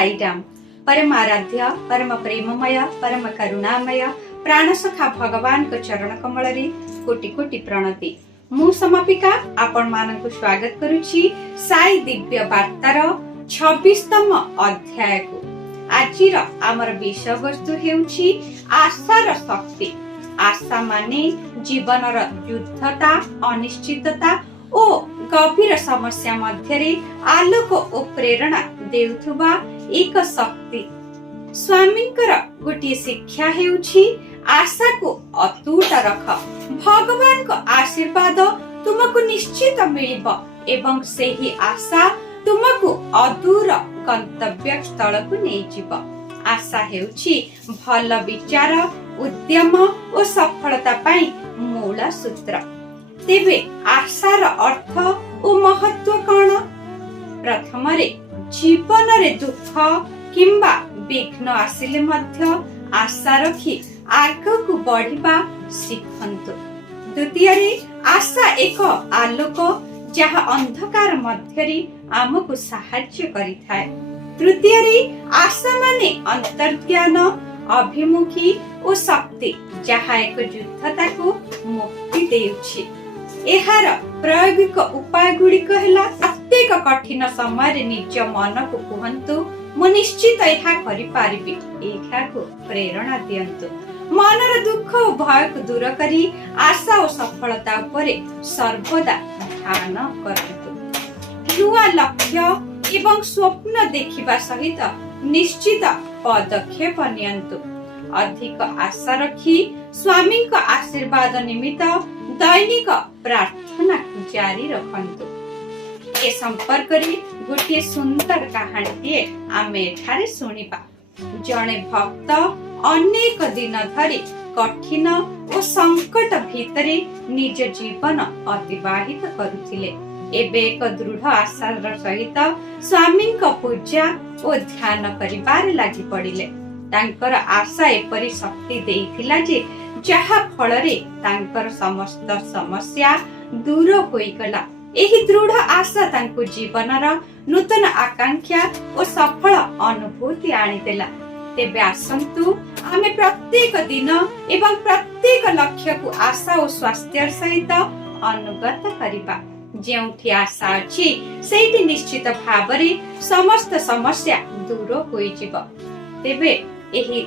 साईराम। परमाराध्य परम प्रेममय परम करुणामय प्राणसखा भगवान को चरण कमल रे कोटि कोटि प्रणति। मु समापिका आपण मानक स्वागत करुछि साई दिव्य वार्तार 26तम अध्याय को। आजिर आमर विषय वस्तु हेउछि आशार शक्ति। आशा माने जीवनर युद्धता अनिश्चितता ओ गभीर समस्या मध्यरे आलोक ओ प्रेरणा देउथुबा एक शक्ति। स्वामींकर गोटे शिक्षा हेउछि आशा को अतूट रख। भगवान को आशीर्वाद तुमको निश्चित मिलिब एवं सेही आशा तुमको अदूर गंतव्य स्थल को नै जिव। आशा हेउछि भल विचार उद्यम और सफलता पाई मूल सूत्र। तेबे आशार अर्थ और महत्व कौन? प्रथम रे जीवन रे दुख किंबा विघ्न आसिले मध्य आशा रखी आगे को बढ़िबा शिखंतु। द्वितीय रे आशा एक आलोक जहा अंधकार मध्य रे आमको सहाय्य करिथाय। तृतीय रे आशा माने अंतर्ज्ञान अभिमुखी और शक्ति जहा एक युद्धता को मुक्ति देउछि। एहार प्रायोगिक उपाय गुड़िक हेला प्रत्येक कठिन समय निज मन को कहंतु मु निश्चित एहा करि पारिबि। एहा को प्रेरणा दियंतु। मनर दुख और भय को दूर करी आशा और सफलता उपरे सर्वदा ध्यान करंतु। नुआ लक्ष्य एवं स्वप्न देखिबा सहित निश्चित पदक्षेप नियंतु। अधिक आशा रखी स्वामी को आशीर्वाद निमित्त दैनिक प्रार्थना जारी रखंतु। ए संपर्क रे गोटे सुंदर कहानी आमे एठारे सुनिबा। जणे भक्त अनेक दिन धरि कठिन और संकट भितरे निज जीवन अतिबाहित करुथिले। एबे एक दृढ़ आशार सहित स्वामी को पूजा और ध्यान करिबार लागि पड़िले। तांकर आशा एपरि शक्ति देइथिला जे जहा फल रे तांकर समस्त समस्या दूर होई गला। एही दृढ़ आशा तांको जीवनर नूतन आकांक्षा और सफल अनुभूति आनी देला। तेबे आसंतु आमे प्रत्येक दिन एवं प्रत्येक लक्ष्य को आशा और स्वास्थ्य सहित अनुगत करिबा। जेउठी आशा अछि सेठी निश्चित भाबरे समस्त समस्या दूर होई जिवो। तेबे एही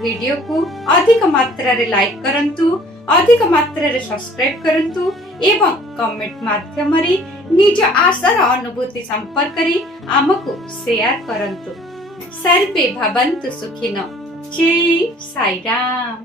वीडियो को अधिक मात्रा रे लाइक करंतु, अधिक मात्रा रे सब्सक्राइब करंतु एवं कमेंट माध्यम रे निज आशार अनुभूति संपर्क रे आमको शेयर करंतु। सर्वे भवन्तु सुखिनो। जय साईराम।